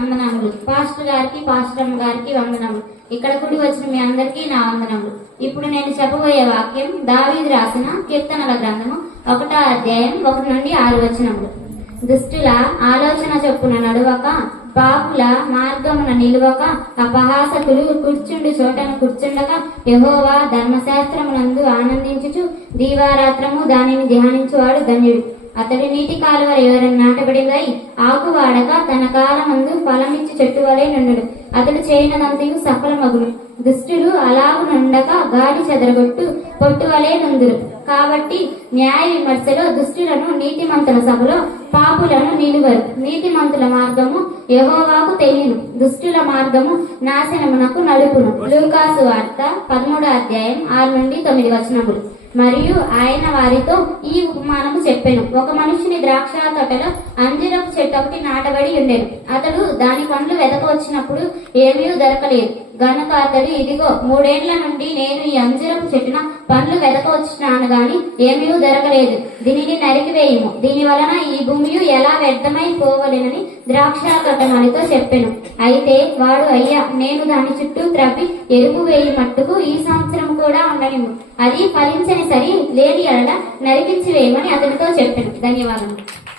వందనములు. పాస్టర్ గారికి పాస్టర్ అమ్మ గారికి వందనములు. ఇక్కడ కూడి వచ్చిన మీ అందరికీ నా వందనములు. ఇప్పుడు నేను చెప్పబోయే వాక్యం దావీదు రాసిన కీర్తనల గ్రంథము ఒకటో అధ్యాయం ఒకటి నుండి ఆరు వచనములు. దుష్టుల ఆలోచన చొప్పున నడువక పాపుల మార్గమున నిలువక అపహాసకులు కూర్చుండు చోటను కూర్చుండగా యహోవా ధర్మశాస్త్రమునందు ఆనందించుచు దీవారాత్రము దానిని ధ్యానించువాడు ధన్యుడు. అతడి నీటి కాలువ ఎవరైనా నాటబడినదై ఆకు వాడక తన కాలమందు ఫలమించి చెట్టు వలె నుండును అతడు చేయనదంతయు సఫలమగును. దుష్టులు అలాగునుండక గాడి చెదరగొట్టు పొట్టు వలె నుందురు. కాబట్టి న్యాయ విమర్శలో దుష్టులను నీతిమంతుల సభలో పాపులను నిలువరు. నీతిమంతుల మార్గము యహోవాకు తెలియను. దుష్టుల మార్గము నాశనమునకు నడుపును. లూకాసు వార్త పదమూడో అధ్యాయం ఆరు నుండి తొమ్మిది వచనములు. మరియు ఆయన వారితో ఈ ఉపమానము చెప్పాను. ఒక మనిషిని ద్రాక్ష తోటలో అంజరపు చెట్టు ఒకటి నాటబడి ఉండేను. అతడు దాని పండ్లు వెదక వచ్చినప్పుడు ఏమీ దొరకలేదు. గనుక అతడు ఇదిగో మూడేండ్ల నుండి నేను ఈ అంజరపు చెట్టున పండ్లు వెదక గాని ఏమీ దొరకలేదు. దీనిని నరికివేయము. దీని వలన ఈ భూమి ఎలా వ్యర్థమైపోవలెనని ద్రాక్ష తోటమాలితో చెప్పెను. అయితే వాడు అయ్యా నేను దాని చుట్టూ త్రవ్వి ఎరుపు వేయి మట్టుకు ఈ సంవత్సరం కూడా ఉండనిము అది ఫలించని సరి లేని ఎడల నరికించి వేయమని అతనితో చెప్పాను. ధన్యవాదములు.